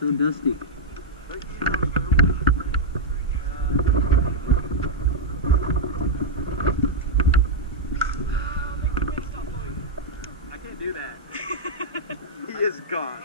So dusty. I can't do that. He is gone.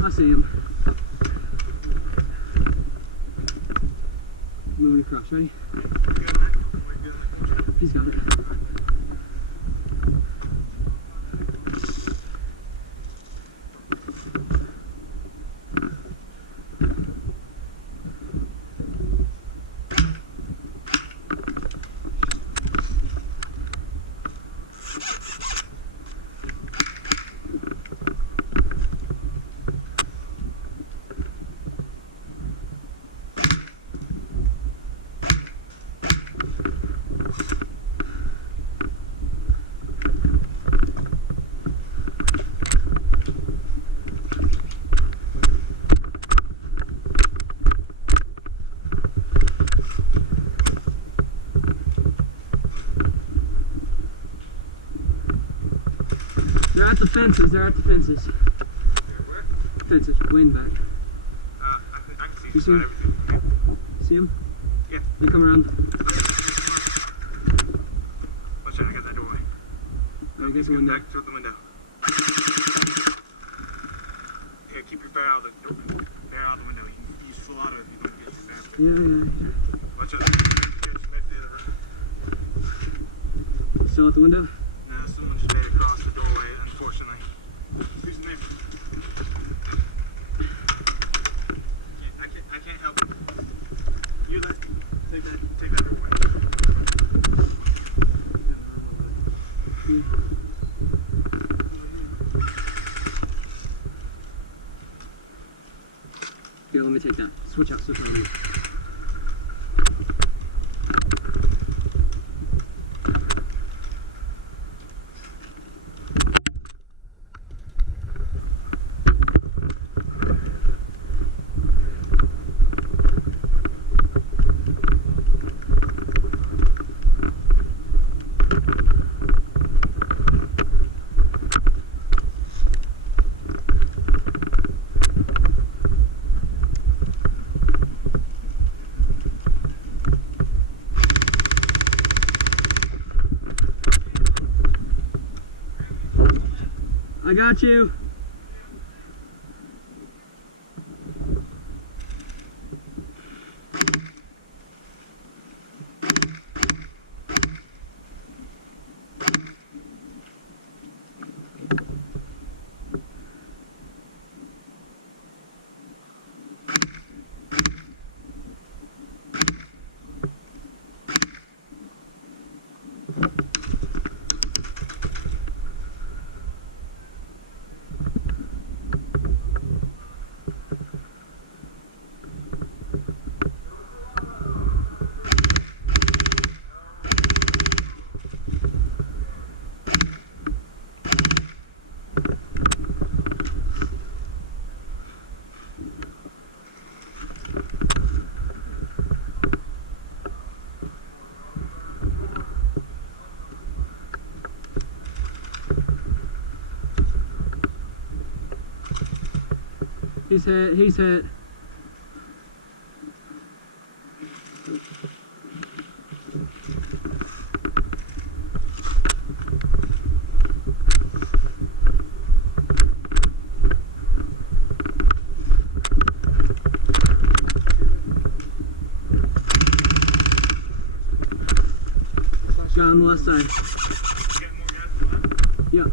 I see him. Moving across, ready? He's got it. They're at the fences, they're at the fences. Where? Fences, way in the back. I can see You see him? everything. See him? Yeah. They come around. Watch out, I got that doorway. There goes the window. Back through the window. Here, keep your bear out of the door. Bear out of the window. You full out of it. You don't get your mask. Yeah. Watch out. Still at the window? No, someone just made it across the doorway, unfortunately. Who's in there? I can't help it. You Take that doorway. Here, let me take that. Switch on me. I got you. He's hit. Got on the left side. Get more guys to the left? Yep.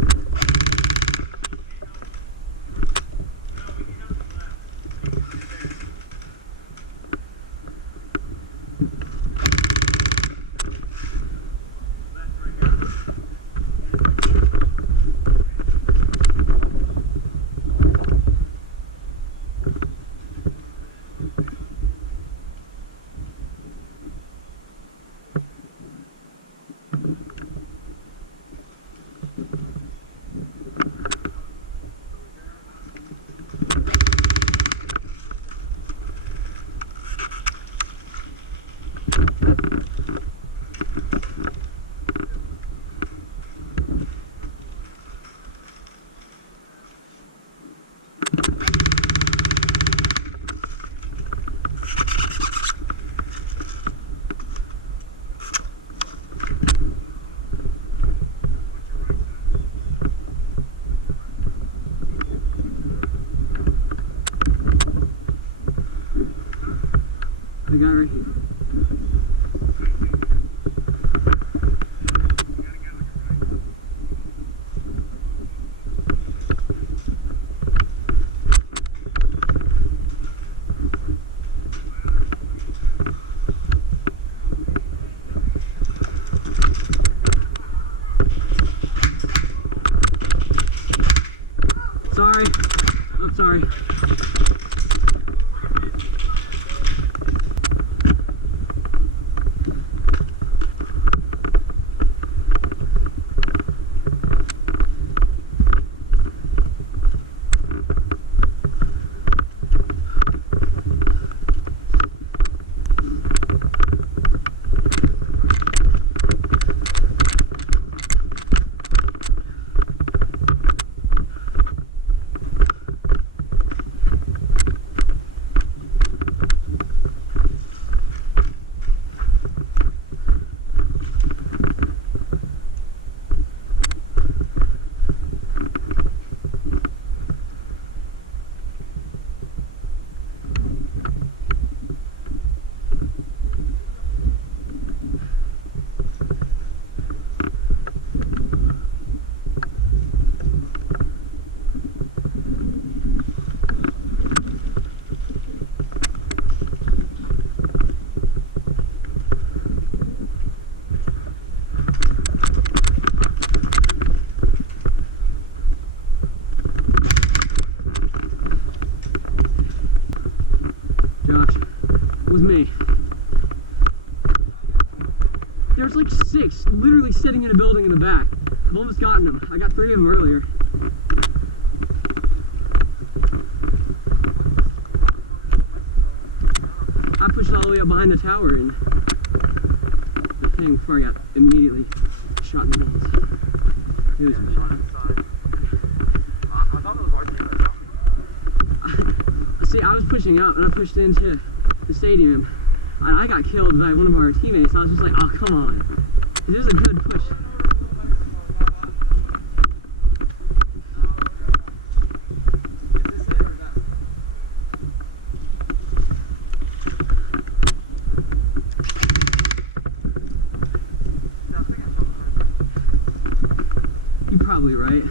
I got it right here. Sorry. I'm sorry. me. There's like 6 literally sitting in a building in the back. I've almost gotten them. I got 3 of them earlier. I pushed all the way up behind the tower and the thing before I got immediately shot in the balls. It was bad. I thought it was our team that shot me. See, I was pushing out and I pushed into the stadium and I got killed by one of our teammates. I was just like, oh, come on. This is a good push. You're probably right.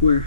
Where?